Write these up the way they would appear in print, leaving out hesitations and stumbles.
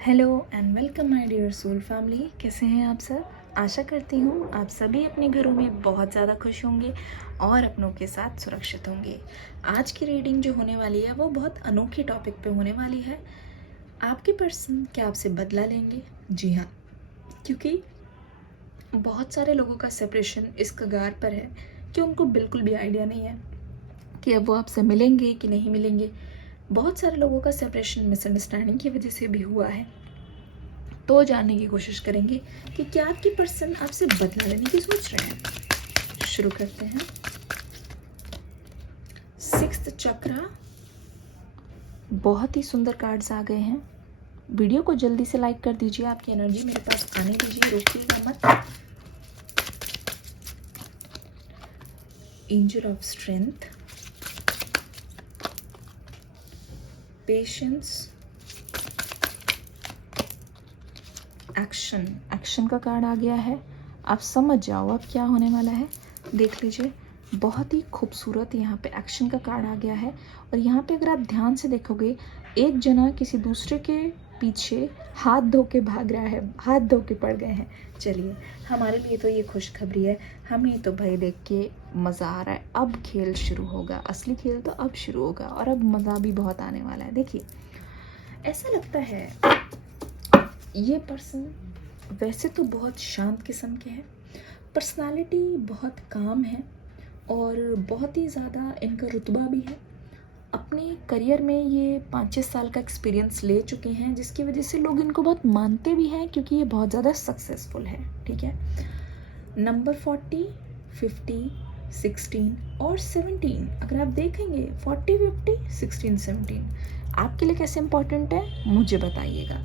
Hello and welcome my dear soul family. कैसे हैं आप सब? आशा करती हूँ आप सभी अपने घरों में बहुत ज़्यादा खुश होंगे और अपनों के साथ सुरक्षित होंगे। आज की रीडिंग जो होने वाली है वो बहुत अनोखी टॉपिक पे होने वाली है। आपके पर्सन क्या आपसे बदला लेंगे? जी हाँ, क्योंकि बहुत सारे लोगों का सेपरेशन इस कगार पर है कि उनको बिल्कुल भी आइडिया नहीं है कि अब वो आपसे मिलेंगे कि नहीं मिलेंगे। बहुत सारे लोगों का सेपरेशन मिसअंडरस्टैंडिंग की वजह से भी हुआ है। तो जानने की कोशिश करेंगे कि क्या आपके पर्सन आपसे बदला लेने की सोच रहे हैं। शुरू करते हैं। सिक्स्थ चक्र, बहुत ही सुंदर कार्ड्स आ गए हैं। वीडियो को जल्दी से लाइक कर दीजिए, आपकी एनर्जी मेरे पास आने दीजिए, रोकिएगा मत। Angel of strength, patience, action. Action का कार्ड आ गया है। आप समझ जाओ अब क्या होने वाला है। देख लीजिए, बहुत ही खूबसूरत यहाँ पे एक्शन का कार्ड आ गया है। और यहाँ पे अगर आप ध्यान से देखोगे, एक जना किसी दूसरे के पीछे हाथ धो के भाग रहा है, हाथ धो के पड़ गए हैं। चलिए, हमारे लिए तो ये खुशखबरी है। हमें तो भाई देख के मज़ा आ रहा है। अब खेल शुरू होगा, असली खेल तो अब शुरू होगा और अब मज़ा भी बहुत आने वाला है। देखिए, ऐसा लगता है ये पर्सन वैसे तो बहुत शांत किस्म के हैं, पर्सनालिटी बहुत काम है और बहुत ही ज़्यादा इनका रुतबा भी है। अपने करियर में ये 5-6 साल का एक्सपीरियंस ले चुके हैं, जिसकी वजह से लोग इनको बहुत मानते भी हैं क्योंकि ये बहुत ज़्यादा सक्सेसफुल है। ठीक है, नंबर 40, 50, 16 और 17 अगर आप देखेंगे, 40, 50, 16, 17 आपके लिए कैसे इंपॉर्टेंट है मुझे बताइएगा।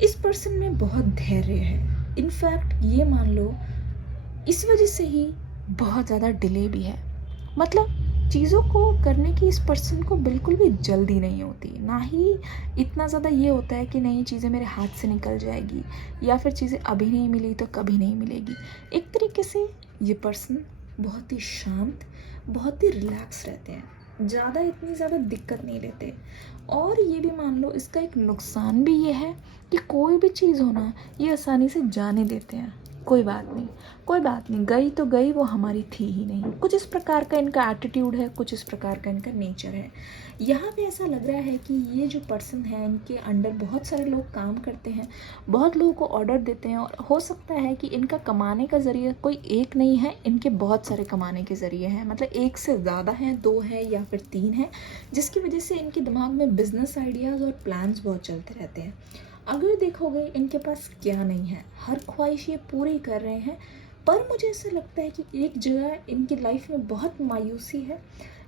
इस पर्सन में बहुत धैर्य है। इनफैक्ट ये मान लो इस वजह से ही बहुत ज़्यादा डिले भी है। मतलब चीज़ों को करने की इस पर्सन को बिल्कुल भी जल्दी नहीं होती, ना ही इतना ज़्यादा ये होता है कि नहीं चीज़ें मेरे हाथ से निकल जाएगी या फिर चीज़ें अभी नहीं मिली तो कभी नहीं मिलेगी। एक तरीके से ये पर्सन बहुत ही शांत, बहुत ही रिलैक्स रहते हैं, ज़्यादा इतनी ज़्यादा दिक्कत नहीं लेते। और ये भी मान लो इसका एक नुकसान भी ये है कि कोई भी चीज़ हो ना, ये आसानी से जाने देते हैं। कोई बात नहीं, कोई बात नहीं, गई तो गई, वो हमारी थी ही नहीं। कुछ इस प्रकार का इनका एटीट्यूड है, कुछ इस प्रकार का इनका नेचर है। यहाँ पे ऐसा लग रहा है कि ये जो पर्सन है, इनके अंडर बहुत सारे लोग काम करते हैं, बहुत लोगों को ऑर्डर देते हैं और हो सकता है कि इनका कमाने का ज़रिया कोई एक नहीं है, इनके बहुत सारे कमाने के ज़रिए हैं। मतलब एक से ज़्यादा हैं, 2 हैं या फिर 3 हैं, जिसकी वजह से इनके दिमाग में बिजनेस आइडियाज़ और प्लान्स बहुत चलते रहते हैं। अगर देखोगे इनके पास क्या नहीं है, हर ख्वाहिश ये पूरी कर रहे हैं। पर मुझे ऐसा लगता है कि एक जगह इनकी लाइफ में बहुत मायूसी है।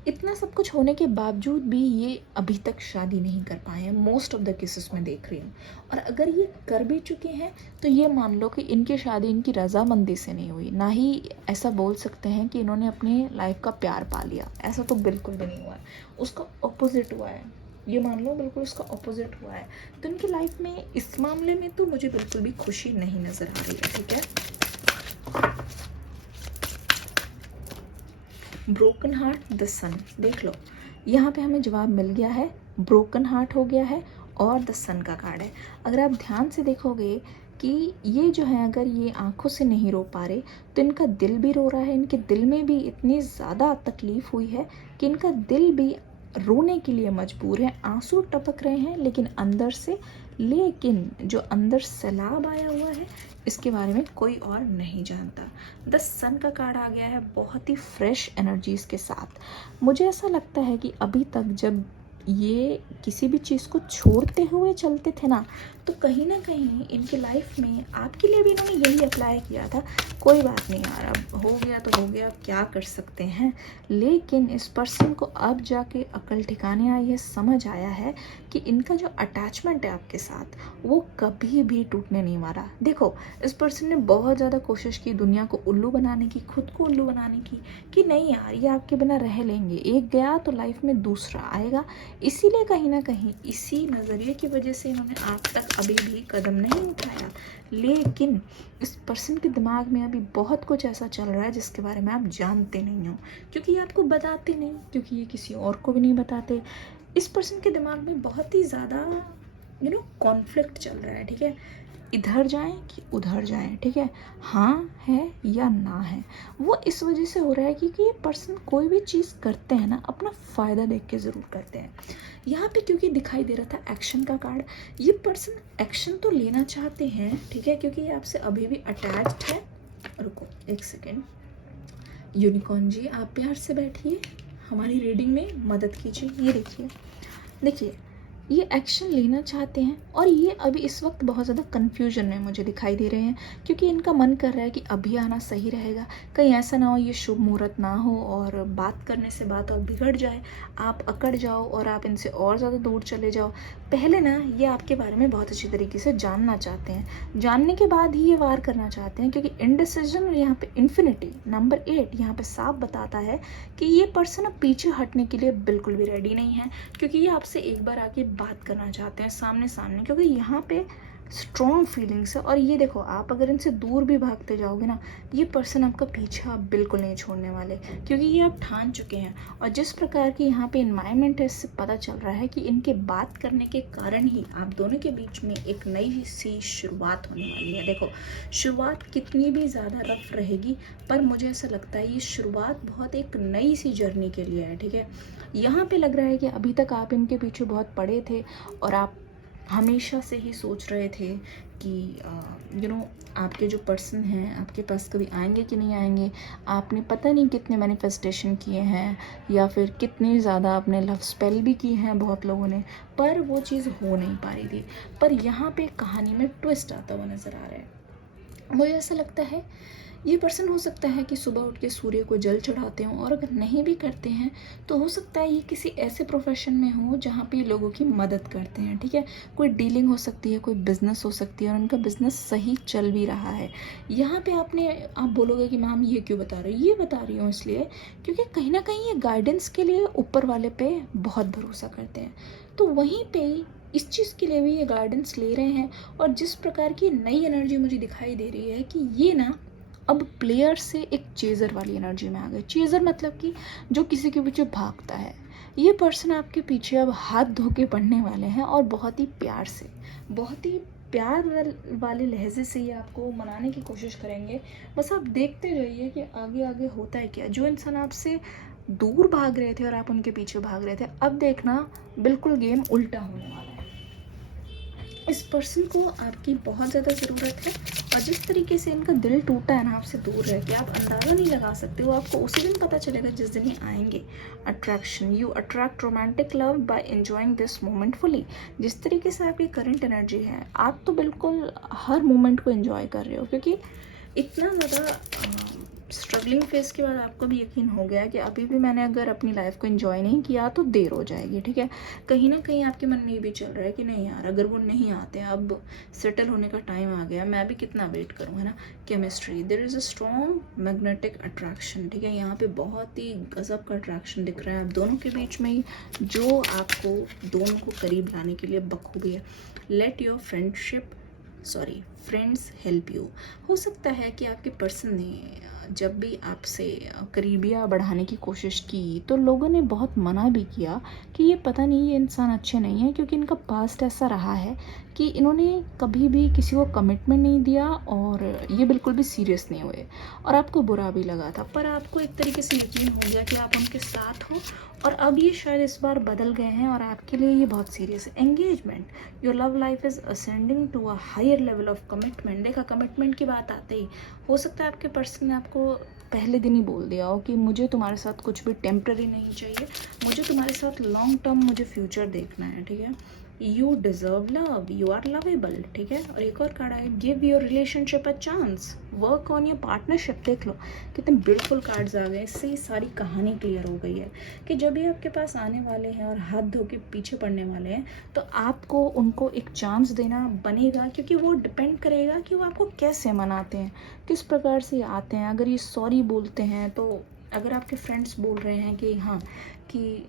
इतना सब कुछ होने के बावजूद भी ये अभी तक शादी नहीं कर पाए हैं, मोस्ट ऑफ द केसेस में देख रही हूँ। और अगर ये कर भी चुके हैं तो ये मान लो कि इनकी शादी इनकी रजामंदी से नहीं हुई, ना ही ऐसा बोल सकते हैं कि इन्होंने अपनी लाइफ का प्यार पा लिया। ऐसा तो बिल्कुल भी नहीं हुआ है, उसका ऑपोजिट हुआ है। ये मान लो बिल्कुल उसका ऑपोजिट हुआ है। तो इनकी लाइफ में इस मामले में तो मुझे बिल्कुल भी खुशी नहीं नज़र आ रही है। ठीक है, ब्रोकन हार्ट, द सन। देख लो, यहाँ पे हमें जवाब मिल गया है। ब्रोकन हार्ट हो गया है और द सन का कार्ड है। अगर आप ध्यान से देखोगे कि ये जो है, अगर ये आंखों से नहीं रो पा रहे तो इनका दिल भी रो रहा है। इनके दिल में भी इतनी ज़्यादा तकलीफ़ हुई है कि इनका दिल भी रोने के लिए मजबूर है। आंसू टपक रहे हैं लेकिन अंदर से, लेकिन जो अंदर सैलाब आया हुआ है इसके बारे में कोई और नहीं जानता। द सन का कार्ड आ गया है, बहुत ही फ्रेश एनर्जीज के साथ। मुझे ऐसा लगता है कि अभी तक जब ये किसी भी चीज़ को छोड़ते हुए चलते थे ना, तो कहीं ना कहीं इनकी लाइफ में आपके लिए भी इन्होंने यही अप्लाई किया था। कोई बात नहीं यार, अब हो गया तो हो गया, अब क्या कर सकते हैं। लेकिन इस पर्सन को अब जाके अकल ठिकाने आई है, समझ आया है कि इनका जो अटैचमेंट है आपके साथ वो कभी भी टूटने नहीं वाला। देखो, इस पर्सन ने बहुत ज़्यादा कोशिश की दुनिया को उल्लू बनाने की, खुद को उल्लू बनाने की, कि नहीं यार ये आपके बिना रह लेंगे, एक गया तो लाइफ में दूसरा आएगा। इसीलिए कहीं ना कहीं इसी नज़रिए की वजह से इन्होंने आज तक अभी भी कदम नहीं उठाया। लेकिन इस पर्सन के दिमाग में अभी बहुत कुछ ऐसा चल रहा है जिसके बारे में आप जानते नहीं हो, क्योंकि ये आपको बताते नहीं, क्योंकि ये किसी और को भी नहीं बताते। इस पर्सन के दिमाग में बहुत ही ज़्यादा कॉन्फ्लिक्ट चल रहा है, ठीक है, इधर जाएं कि उधर जाएं, ठीक है, हाँ है या ना है। वो इस वजह से हो रहा है क्योंकि ये पर्सन कोई भी चीज़ करते हैं ना अपना फ़ायदा देख के ज़रूर करते हैं। यहाँ पे क्योंकि दिखाई दे रहा था एक्शन का कार्ड, ये पर्सन एक्शन तो लेना चाहते हैं, ठीक है, क्योंकि ये आपसे अभी भी अटैच्ड है। रुको एक सेकेंड, यूनिकॉर्न जी आप प्यार से बैठिए, हमारी रीडिंग में मदद कीजिए। ये देखिए ये एक्शन लेना चाहते हैं और ये अभी इस वक्त बहुत ज़्यादा कन्फ्यूजन में मुझे दिखाई दे रहे हैं, क्योंकि इनका मन कर रहा है कि अभी आना सही रहेगा, कहीं ऐसा ना हो ये शुभ मुहूर्त ना हो और बात करने से बात और बिगड़ जाए, आप अकड़ जाओ और आप इनसे और ज़्यादा दूर चले जाओ। पहले ना ये आपके बारे में बहुत अच्छी तरीके से जानना चाहते हैं, जानने के बाद ही ये वार करना चाहते हैं, क्योंकि इनडिसीजन और यहाँ पे इन्फिनिटी नंबर 8 यहाँ पे साफ बताता है कि ये पर्सन अब पीछे हटने के लिए बिल्कुल भी रेडी नहीं है, क्योंकि ये आपसे एक बार आके बात करना चाहते हैं सामने सामने, क्योंकि यहाँ पे स्ट्रॉन्ग फीलिंग्स है। और ये देखो आप अगर इनसे दूर भी भागते जाओगे ना, ये पर्सन आपका पीछा बिल्कुल नहीं छोड़ने वाले, क्योंकि ये आप ठान चुके हैं। और जिस प्रकार की यहाँ पे इन्वायरमेंट है, इससे पता चल रहा है कि इनके बात करने के कारण ही आप दोनों के बीच में एक नई सी शुरुआत होने वाली है। देखो शुरुआत कितनी भी ज़्यादा रफ रहेगी, पर मुझे ऐसा लगता है ये शुरुआत बहुत एक नई सी जर्नी के लिए है, ठीक है। यहाँ पे लग रहा है कि अभी तक आप इनके पीछे बहुत पड़े थे और आप हमेशा से ही सोच रहे थे कि आपके जो पर्सन हैं आपके पास कभी आएंगे कि नहीं आएंगे। आपने पता नहीं कितने मैनिफेस्टेशन किए हैं या फिर कितनी ज़्यादा आपने लव स्पेल भी की हैं बहुत लोगों ने, पर वो चीज़ हो नहीं पा रही थी। पर यहाँ पे कहानी में ट्विस्ट आता हुआ नज़र आ रहा है। मुझे ऐसा लगता है ये पर्सन हो सकता है कि सुबह उठ के सूर्य को जल चढ़ाते हों, और अगर नहीं भी करते हैं तो हो सकता है ये किसी ऐसे प्रोफेशन में हो जहाँ पे लोगों की मदद करते हैं, ठीक है। कोई डीलिंग हो सकती है, कोई बिजनेस हो सकती है और उनका बिजनेस सही चल भी रहा है। यहाँ पे आप बोलोगे कि मैम ये क्यों बता रहे हो, ये बता रही हूँ इसलिए क्योंकि कहीं ना कहीं ये गाइडेंस के लिए ऊपर वाले पे बहुत भरोसा करते हैं, तो वहीं पर इस चीज़ के लिए भी ये गाइडेंस ले रहे हैं। और जिस प्रकार की नई एनर्जी मुझे दिखाई दे रही है कि ये ना अब प्लेयर से एक चेज़र वाली एनर्जी में आ गए। चेज़र मतलब कि जो किसी के पीछे भागता है। ये पर्सन आपके पीछे अब हाथ धो के पड़ने वाले हैं और बहुत ही प्यार से, बहुत ही प्यार वाले लहजे से ये आपको मनाने की कोशिश करेंगे। बस आप देखते जाइए कि आगे आगे होता है क्या। जो इंसान आपसे दूर भाग रहे थे और आप उनके पीछे भाग रहे थे, अब देखना बिल्कुल गेम उल्टा होने वाला है। इस पर्सन को आपकी बहुत ज़्यादा ज़रूरत है और जिस तरीके से इनका दिल टूटा है ना आपसे दूर रह के, आप अंदाज़ा नहीं लगा सकते हो। आपको उसी दिन पता चलेगा जिस दिन ये आएंगे। Attraction, you attract romantic love by enjoying this moment fully. जिस तरीके से आपकी करंट एनर्जी है, आप तो बिल्कुल हर मोमेंट को एंजॉय कर रहे हो, क्योंकि इतना ज़्यादा स्ट्रगलिंग फेज के बाद आपको भी यकीन हो गया कि अभी भी मैंने अगर अपनी लाइफ को एंजॉय नहीं किया तो देर हो जाएगी, ठीक है। कहीं ना कहीं आपके मन में ये भी चल रहा है कि नहीं यार, अगर वो नहीं आते हैं, अब सेटल होने का टाइम आ गया, मैं भी कितना वेट करूँ, है ना। Chemistry, there is a strong magnetic attraction, ठीक है। यहाँ पे बहुत ही गजब का अट्रैक्शन दिख रहा है आप दोनों के बीच में ही, जो आपको दोनों को करीब लाने के लिए बखूबी है। Let your friends help you. हो सकता है कि आपके पर्सन ने जब भी आपसे करीबियाँ बढ़ाने की कोशिश की तो लोगों ने बहुत मना भी किया कि ये पता नहीं ये इंसान अच्छे नहीं है, क्योंकि इनका पास्ट ऐसा रहा है कि इन्होंने कभी भी किसी को कमिटमेंट नहीं दिया और ये बिल्कुल भी सीरियस नहीं हुए और आपको बुरा भी लगा था। पर आपको एक तरीके से यकीन हो गया कि आप उनके साथ हो और अब ये शायद इस बार बदल गए हैं और आपके लिए ये बहुत सीरियस है। Engagement, your love life is ascending to a higher level of commitment. देखा, कमिटमेंट की बात आते ही हो सकता है आपके पर्सन ने आपको पहले दिन ही बोल दिया हो कि मुझे तुम्हारे साथ कुछ भी टेम्पररी नहीं चाहिए, मुझे तुम्हारे साथ लॉन्ग टर्म मुझे फ्यूचर देखना है, ठीक है। You deserve love, you are lovable, ठीक है। और एक और कार्ड है, give your relationship a chance, work on your partnership. देख लो कितने ब्यूटीफुल कार्ड्स आ गए, इससे ही सारी कहानी क्लियर हो गई है कि जब भी आपके पास आने वाले हैं और हाथ धो के पीछे पड़ने वाले हैं तो आपको उनको एक चांस देना बनेगा, क्योंकि वो डिपेंड करेगा कि वो आपको कैसे मनाते हैं, किस प्रकार से आते हैं। अगर ये सॉरी बोलते हैं, तो अगर आपके फ्रेंड्स बोल रहे हैं कि हाँ कि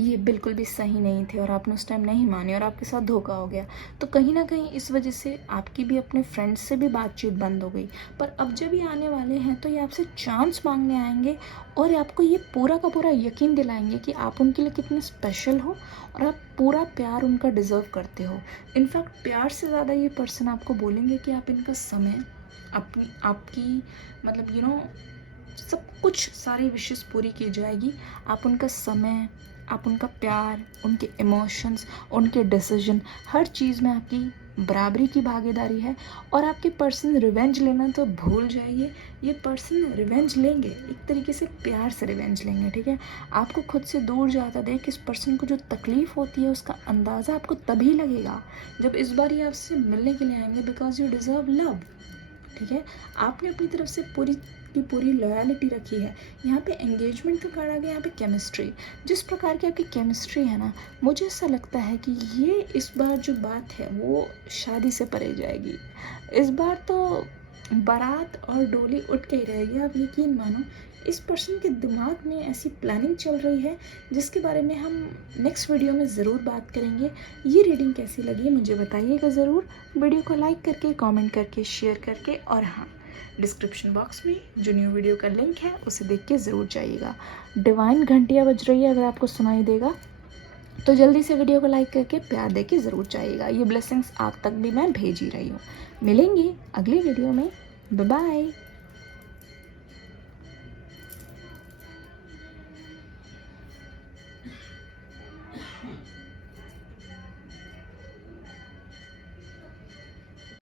ये बिल्कुल भी सही नहीं थे और आपने उस टाइम नहीं माने और आपके साथ धोखा हो गया, तो कहीं ना कहीं इस वजह से आपकी भी अपने फ्रेंड्स से भी बातचीत बंद हो गई। पर अब जब ये आने वाले हैं तो ये आपसे चांस मांगने आएंगे और आपको ये पूरा का पूरा यकीन दिलाएंगे कि आप उनके लिए कितने स्पेशल हो और आप पूरा प्यार उनका डिज़र्व करते हो। इनफैक्ट प्यार से ज़्यादा ये पर्सन आपको बोलेंगे कि आप इनका समय, अपनी आपकी मतलब सब कुछ सारी विशेस पूरी की जाएगी। आप उनका समय, आप उनका प्यार, उनके इमोशंस, उनके डिसीजन, हर चीज़ में आपकी बराबरी की भागीदारी है। और आपके पर्सन रिवेंज लेना तो भूल जाइए, ये पर्सन रिवेंज लेंगे, एक तरीके से प्यार से रिवेंज लेंगे, ठीक है। आपको खुद से दूर जाता देख इस पर्सन को जो तकलीफ़ होती है उसका अंदाज़ा आपको तभी लगेगा जब इस बार ये आपसे मिलने के लिए आएंगे, बिकॉज यू डिज़र्व लव, ठीक है। आपने अपनी तरफ से पूरी की पूरी लॉयलिटी रखी है। यहाँ पे एंगेजमेंट का कार्ड आ गया, यहाँ पे केमिस्ट्री, जिस प्रकार की आपकी केमिस्ट्री है ना, मुझे ऐसा लगता है कि ये इस बार जो बात है वो शादी से परे जाएगी। इस बार तो बारात और डोली उठ के ही रहेगी, आप यकीन मानो। इस पर्सन के दिमाग में ऐसी प्लानिंग चल रही है जिसके बारे में हम नेक्स्ट वीडियो में ज़रूर बात करेंगे। ये रीडिंग कैसी लगी मुझे बताइएगा ज़रूर, वीडियो को लाइक करके, कमेंट करके, शेयर करके, और हाँ, डिस्क्रिप्शन बॉक्स में जो न्यू वीडियो का लिंक है उसे देख के ज़रूर जाइएगा। डिवाइन घंटियाँ बज रही है, अगर आपको सुनाई देगा तो जल्दी से वीडियो को लाइक करके प्यार दे के ज़रूर जाइएगा। ये ब्लेसिंग्स आप तक भी मैं भेज ही रही हूँ। मिलेंगे अगली वीडियो में, बाय बाय।